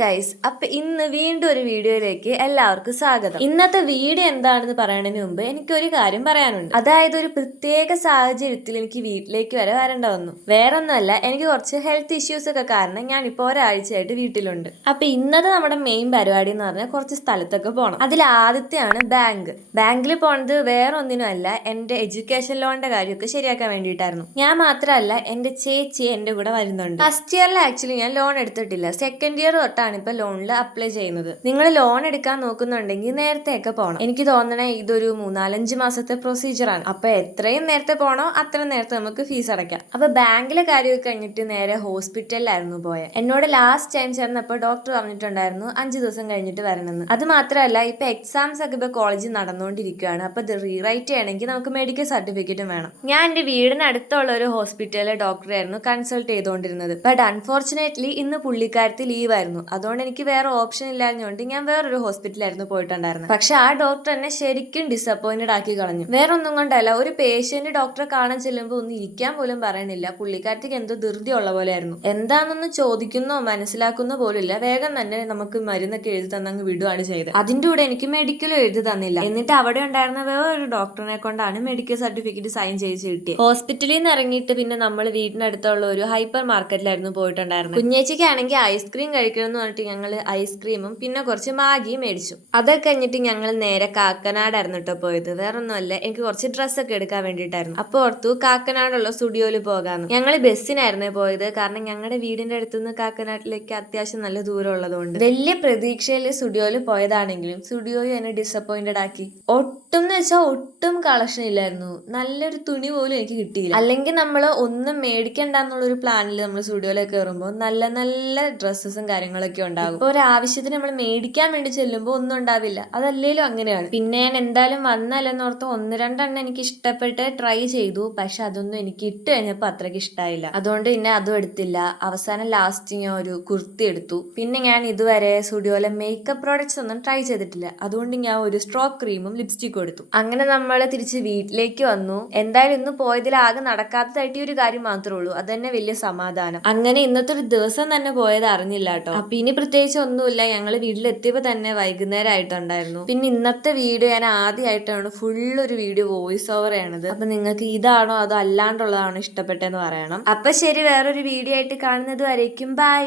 Guys, അപ്പൊ ഇന്ന് വീണ്ടും ഒരു വീഡിയോയിലേക്ക് എല്ലാവർക്കും സ്വാഗതം. ഇന്നത്തെ വീഡിയോ എന്താണെന്ന് പറയുന്നതിന് മുമ്പ് എനിക്കൊരു കാര്യം പറയാനുണ്ട്. അതായത് ഒരു പ്രത്യേക സാഹചര്യത്തിൽ എനിക്ക് വീട്ടിലേക്ക് വരെ വരേണ്ട വന്നു. വേറൊന്നുമല്ല, എനിക്ക് കുറച്ച് ഹെൽത്ത് ഇഷ്യൂസ് ഒക്കെ കാരണം ഞാൻ ഇപ്പോൾ ഒരാഴ്ചയായിട്ട് വീട്ടിലുണ്ട്. അപ്പൊ ഇന്നത്തെ നമ്മുടെ മെയിൻ പരിപാടി എന്ന് പറഞ്ഞാൽ കുറച്ച് സ്ഥലത്തൊക്കെ പോകണം. അതിൽ ആദ്യത്തെയാണ് ബാങ്കിൽ പോണത് വേറെ ഒന്നിനുമല്ല, എന്റെ എഡ്യൂക്കേഷൻ ലോണിന്റെ കാര്യമൊക്കെ ശരിയാക്കാൻ വേണ്ടിയിട്ടായിരുന്നു. ഞാൻ മാത്രമല്ല, എന്റെ ചേച്ചി എന്റെ കൂടെ വരുന്നുണ്ട്. ഫസ്റ്റ് ഇയറിൽ ആക്ച്വലി ഞാൻ ലോൺ എടുത്തിട്ടില്ല, സെക്കൻഡ് ഇയർ തൊട്ടാണ് ഇപ്പൊ ലോണിൽ അപ്ലൈ ചെയ്യുന്നത്. നിങ്ങൾ ലോൺ എടുക്കാൻ നോക്കുന്നുണ്ടെങ്കിൽ നേരത്തെയൊക്കെ പോകണം. എനിക്ക് തോന്നണേ ഇതൊരു 3-4 മാസത്തെ പ്രൊസീജിയറാണ്. അപ്പൊ എത്രയും നേരത്തെ പോണോ അത്രയും നേരത്തെ നമുക്ക് ഫീസ് അടയ്ക്കാം. അപ്പൊ ബാങ്കിലെ കാര്യമൊക്കെ കഴിഞ്ഞിട്ട് നേരെ ഹോസ്പിറ്റലിലായിരുന്നു പോയത്. എന്നോട് ലാസ്റ്റ് ടൈം ചേർന്നപ്പോൾ ഡോക്ടർ പറഞ്ഞിട്ടുണ്ടായിരുന്നു 5 ദിവസം കഴിഞ്ഞിട്ട് വരണമെന്ന്. അത് മാത്രമല്ല, ഇപ്പൊ എക്സാംസ് ഒക്കെ ഇപ്പൊ കോളേജിൽ നടന്നുകൊണ്ടിരിക്കുകയാണ്. അപ്പൊ ഇത് റീറൈറ്റ് ചെയ്യണമെങ്കിൽ നമുക്ക് മെഡിക്കൽ സർട്ടിഫിക്കറ്റും വേണം. ഞാൻ എന്റെ വീടിന് അടുത്തുള്ള ഒരു ഹോസ്പിറ്റലിലെ ഡോക്ടറെ ആയിരുന്നു കൺസൾട്ട് ചെയ്തുകൊണ്ടിരുന്നത്. ബട്ട് അൺഫോർച്ചുനേറ്റ്ലി ഇന്ന് പുള്ളിക്കാരത്തി ലീവായിരുന്നു. അതുകൊണ്ട് എനിക്ക് വേറെ ഓപ്ഷൻ ഇല്ലാഞ്ഞുകൊണ്ട് ഞാൻ വേറൊരു ഹോസ്പിറ്റലായിരുന്നു പോയിട്ടുണ്ടായിരുന്നത്. പക്ഷെ ആ ഡോക്ടർ എന്നെ ശരിക്കും ഡിസപ്പോയിന്റഡ് ആക്കി കളഞ്ഞു. വേറെ ഒന്നും കൊണ്ടല്ല, ഒരു പേഷ്യന്റ് ഡോക്ടറെ കാണാൻ ചെല്ലുമ്പോൾ ഒന്ന് ഇരിക്കാൻ പോലും പറയണില്ല. പുള്ളിക്കാരത്തിക്ക് എന്തോ ധൃതി ഉള്ള പോലെയായിരുന്നു. എന്താണെന്ന് ചോദിക്കുന്നോ മനസ്സിലാക്കുന്നോ പോലില്ല, വേഗം തന്നെ നമുക്ക് മരുന്നൊക്കെ എഴുതി തന്നങ്ങ് വിടുകയാണ് ചെയ്തത്. അതിന്റെ കൂടെ എനിക്ക് മെഡിക്കലും എഴുതി തന്നില്ല. എന്നിട്ട് അവിടെ ഉണ്ടായിരുന്ന വേറൊരു ഡോക്ടറിനെ കൊണ്ടാണ് മെഡിക്കൽ സർട്ടിഫിക്കറ്റ് സൈൻ ചെയ്ത് കിട്ടിയത്. ഹോസ്പിറ്റലിൽ നിന്ന് ഇറങ്ങിയിട്ട് പിന്നെ നമ്മൾ വീടിനടുത്തുള്ള ഒരു ഹൈപ്പർ മാർക്കറ്റിലായിരുന്നു പോയിട്ടുണ്ടായിരുന്നത്. കുഞ്ഞേച്ചിക്കാണെങ്കിൽ ഐസ്ക്രീം കഴിക്കണം എന്ന് പറഞ്ഞിട്ട് ഞങ്ങൾ ഐസ്ക്രീമും പിന്നെ കുറച്ച് മാഗിയും മേടിച്ചു. അതൊക്കെ കഴിഞ്ഞിട്ട് ഞങ്ങൾ നേരെ കാക്കനാടായിരുന്നു കേട്ടോ പോയത്. വേറെ ഒന്നുമല്ല, എനിക്ക് കുറച്ച് ഡ്രസ്സൊക്കെ എടുക്കാൻ വേണ്ടിയിട്ടായിരുന്നു. അപ്പോൾ ഓർത്തു കാക്കനാടുള്ള സ്റ്റുഡിയോയിൽ പോകാമെന്ന്. ഞങ്ങൾ ബസ്സിനായിരുന്നേ പോയത്, കാരണം ഞങ്ങളുടെ വീടിന്റെ അടുത്തുനിന്ന് കാക്കനാട്ടിലേക്ക് അത്യാവശ്യം നല്ല ദൂരം ഉള്ളതുകൊണ്ട്. വലിയ പ്രതീക്ഷയിൽ സ്റ്റുഡിയോയിൽ പോയതാണെങ്കിലും സ്റ്റുഡിയോയും എന്നെ ഡിസപ്പോയിന്റഡ് ആക്കി. ഒട്ടും എന്ന് വെച്ചാൽ ഒട്ടും കളക്ഷൻ ഇല്ലായിരുന്നു. നല്ലൊരു തുണി പോലും എനിക്ക് കിട്ടിയില്ല. അല്ലെങ്കിൽ നമ്മൾ ഒന്നും മേടിക്കണ്ട എന്നുള്ളൊരു പ്ലാനിൽ നമ്മൾ സ്റ്റുഡിയോയിലേക്ക് കയറുമ്പോൾ നല്ല നല്ല ഡ്രസ്സസും കാര്യങ്ങളൊക്കെ ഉണ്ടാകും. ഇപ്പോൾ ഒരു ആവശ്യത്തിന് നമ്മൾ മേടിക്കാൻ വേണ്ടി ചെല്ലുമ്പോൾ ഒന്നും ഉണ്ടാവില്ല. അതല്ലേലും അങ്ങനെയാണ്. പിന്നെ ഞാൻ എന്തായാലും വന്നല്ലെന്നോർത്ത് 1-2 എനിക്ക് ഇഷ്ടപ്പെട്ട് ട്രൈ ചെയ്തു. പക്ഷെ അതൊന്നും എനിക്ക് ഇട്ട് കഴിഞ്ഞപ്പോൾ അത്രയ്ക്ക് ഇഷ്ടമായില്ല. അതുകൊണ്ട് പിന്നെ അതും എടുത്തില്ല. അവസാനം ലാസ്റ്റ് ഞാൻ ഒരു കുർത്തി എടുത്തു. പിന്നെ ഞാൻ ഇതുവരെ സ്റ്റുഡിയോയിലെ മേക്കപ്പ് പ്രോഡക്ട്സ് ഒന്നും ട്രൈ ചെയ്തിട്ടില്ല. അതുകൊണ്ട് ഞാൻ ഒരു സ്ട്രോക്ക് ക്രീമും ലിപ്സ്റ്റിക്കും എടുത്തു. അങ്ങനെ നമ്മൾ തിരിച്ച് വീട്ടിലേക്ക് വന്നു. എന്തായാലും ഇന്ന് പോയതിൽ ആകെ നടക്കാത്തതായിട്ട് ഒരു കാര്യം മാത്രമേ ഉള്ളൂ, അത് തന്നെ വലിയ സമാധാനം. അങ്ങനെ ഇന്നത്തെ ഒരു ദിവസം തന്നെ പോയത് അറിഞ്ഞില്ല കേട്ടോ. അപ്പൊ ഇനി പ്രത്യേകിച്ച് ഒന്നുമില്ല, ഞങ്ങൾ വീട്ടിലെത്തിയപ്പോ തന്നെ വൈകുന്നേരം ആയിട്ടുണ്ടായിരുന്നു. പിന്നെ ഇന്നത്തെ വീഡിയോ ഞാൻ ആദ്യമായിട്ടാണ് ഒരു വീഡിയോ വോയിസ് ഓവർ ചെയ്യണത്. അപ്പൊ നിങ്ങൾക്ക് ഇതാണോ അതോ അല്ലാണ്ടുള്ളതാണോ ഇഷ്ടപ്പെട്ടെന്ന് പറയണം. അപ്പൊ ശരി, വേറൊരു വീഡിയോ ആയിട്ട് കാണുന്നത് വരേക്കും ബൈ.